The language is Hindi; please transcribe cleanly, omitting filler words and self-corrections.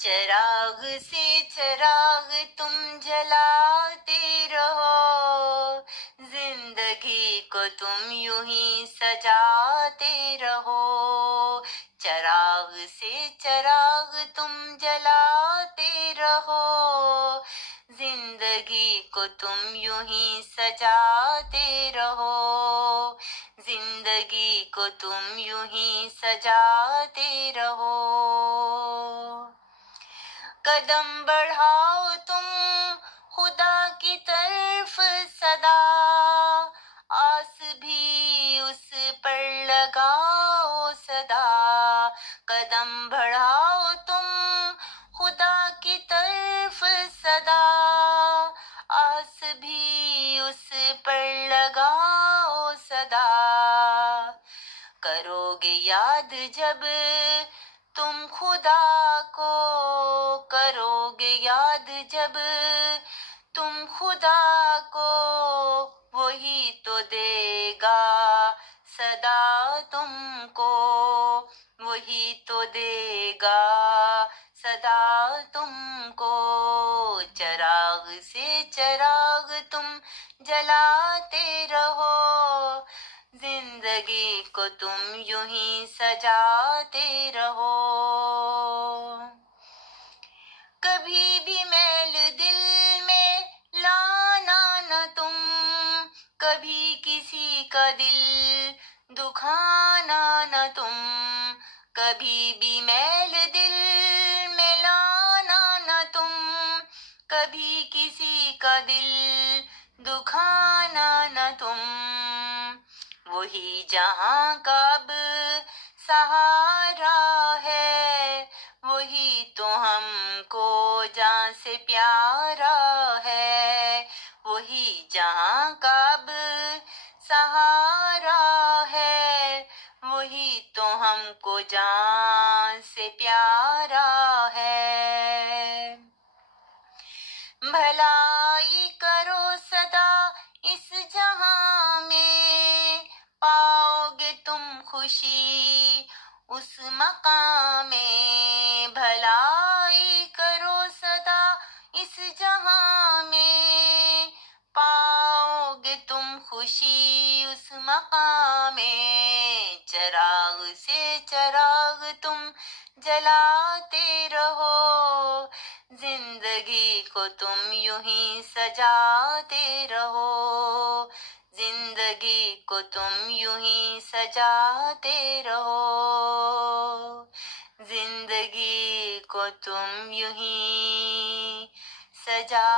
चिराग से चिराग तुम जलाते रहो, जिंदगी को तुम यूं ही सजाते रहो। चिराग से चिराग तुम जलाते रहो, जिंदगी को तुम यूं ही सजाते रहो। जिंदगी को तुम यूं ही सजाते रहो। कदम बढ़ाओ तुम खुदा की तरफ सदा, आस भी उस पर लगाओ सदा। कदम बढ़ाओ तुम खुदा की तरफ सदा, आस भी उस पर लगाओ सदा। करोगे याद जब तुम खुदा को, करोगे याद जब तुम खुदा को, वही तो देगा सदा तुमको, वही तो देगा सदा तुमको। चिराग से चिराग तुम जलाते रहो, जिंदगी को तुम यूं ही सजाते रहो। कभी भी मैल दिल में लाना न तुम, कभी किसी का दिल दुखाना न तुम। कभी भी मैल दिल में लाना न तुम, कभी किसी का दिल दुखाना न तुम। वही जहां का अब सहारा है, वही तो हमको जान से प्यारा है। वही जहां का अब सहारा है, वही तो हमको जान से प्यारा है। भलाई करो सदा इस जहां में, पाओगे तुम खुशी उस मकाम में। भलाई करो सदा इस जहां में, पाओगे तुम खुशी उस मकाम में। चिराग से चिराग तुम जलाते रहो, जिंदगी को तुम यूं ही सजाते रहो। जिंदगी को तुम यूं ही सजाते रहो, जिंदगी को तुम यूं ही सजा